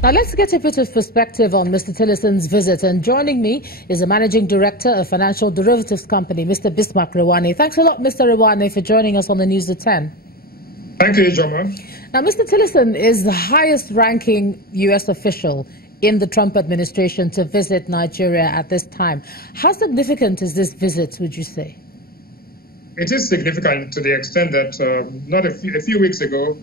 Now let's get a bit of perspective on Mr. Tillerson's visit. And joining me is the Managing Director of Financial Derivatives Company, Mr. Bismarck Rewane. Thanks a lot, Mr. Rewane, for joining us on the News at 10. Thank you, Joma. Now, Mr. Tillerson is the highest-ranking U.S. official in the Trump administration to visit Nigeria at this time. How significant is this visit, would you say? It is significant to the extent that a few weeks ago,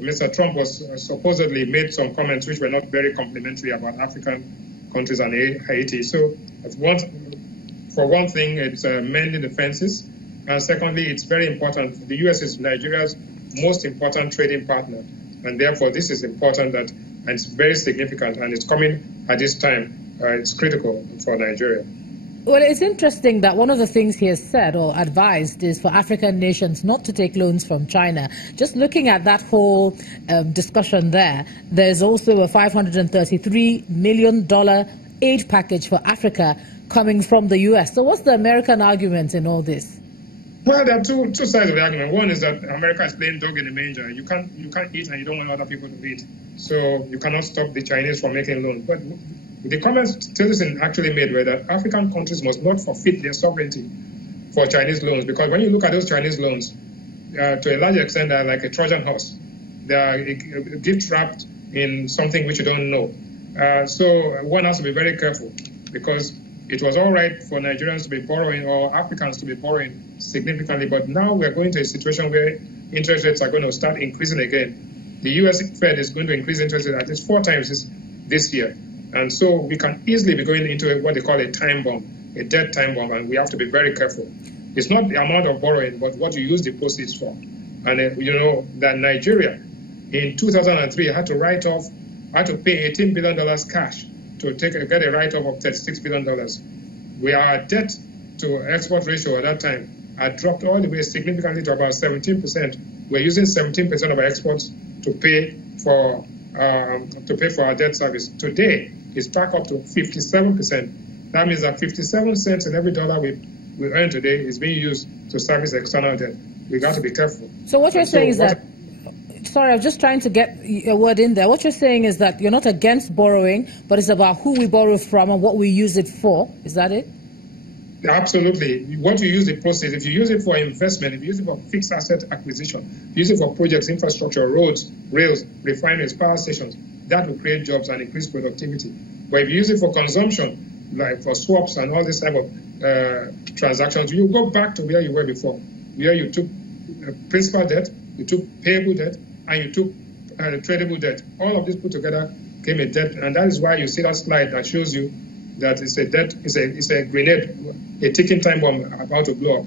Mr. Trump was supposedly made some comments which were not very complimentary about African countries and Haiti. So, for one thing, it's mending the fences. And secondly, it's very important. The U.S. is Nigeria's most important trading partner. And therefore, this is important and it's very significant. And it's coming at this time. It's critical for Nigeria. Well, it's interesting that one of the things he has said or advised is for African nations not to take loans from China. Just looking at that whole discussion there's also a $533 million aid package for Africa coming from the U.S. So what's the American argument in all this? Well, there are two sides of the argument. One is that America is playing dog in the manger. You can't eat and you don't want other people to eat. So you cannot stop the Chinese from making loans. But the comments Tillerson actually made were that African countries must not forfeit their sovereignty for Chinese loans, because when you look at those Chinese loans, to a large extent, they're like a Trojan horse. They are gift wrapped in something which you don't know. So one has to be very careful, because it was all right for Nigerians to be borrowing or Africans to be borrowing significantly, but now we're going to a situation where interest rates are going to start increasing again. The U.S. Fed is going to increase interest rates at least 4 times this year. And so we can easily be going into what they call a time bomb, a debt time bomb, and we have to be very careful. It's not the amount of borrowing, but what you use the proceeds for. And you know that Nigeria in 2003 had to pay $18 billion cash to get a write-off of $36 billion. Our debt to export ratio at that time had dropped all the way significantly to about 17%. We're using 17% of our exports to pay for our debt service. Today, it's back up to 57%. That means that 57 cents in every dollar we earn today is being used to service external debt. We've got to be careful. So what you're saying is that, sorry, I'm just trying to get a word in there. What you're saying is that you're not against borrowing, but it's about who we borrow from and what we use it for. Is that it? Absolutely. What you use the proceeds, if you use it for investment, if you use it for fixed asset acquisition, if you use it for projects, infrastructure, roads, rails, refineries, power stations, that will create jobs and increase productivity. But if you use it for consumption, like for swaps and all this type of transactions, you go back to where you were before, where you took principal debt, you took payable debt, and you took tradable debt. All of this put together came a debt, and that is why you see that slide that shows you that it's a debt, it's a grenade, a ticking time bomb about to blow up.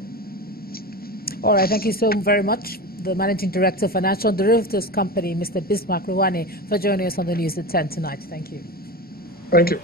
All right, thank you so very much, the Managing Director of Financial Derivatives Company, Mr. Bismarck Rewane, for joining us on the News at 10 tonight. Thank you. Thank you.